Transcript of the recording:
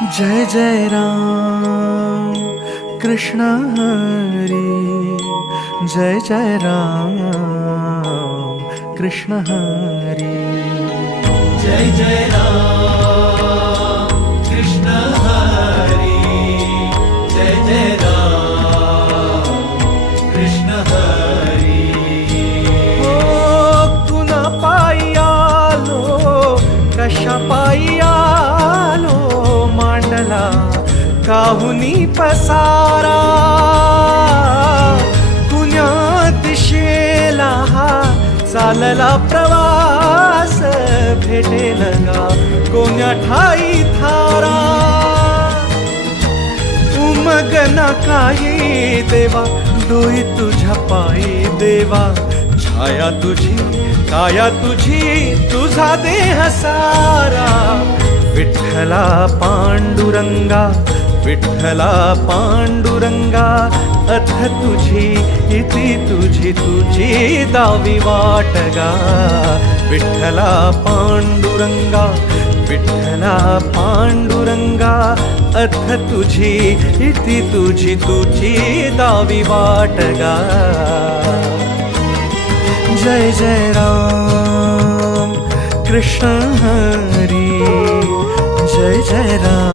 जय जय राम कृष्ण हरी, जय जय राम कृष्ण हरी, जय जय राम कृष्ण हरी, जय जय राम कृष्ण हरी। ओ तुना पायी आलो, कशा पायी आलो, मांडला काहुनी पसारा, कुण्या दिशेला हा चालला प्रवास, भेटेल गा कोण्या ठाई थारा, उमगना काही देवा, डोई तुझ्या पायी देवा, छाया तुझी काया तुझी, तुझा देह सारा, विठ्ठला पांडुरंगा, विठ्ठला पांडुरंगा, अथ तुझी इति तुझी तुझी दावी वाटगा, विठ्ठला पांडुरंगा, विठ्ठला पांडुरंगा, अथ तुझी इति तुझी तुझी दावी वाटगा। जय जय राम कृष्ण हरी, जय जय राम।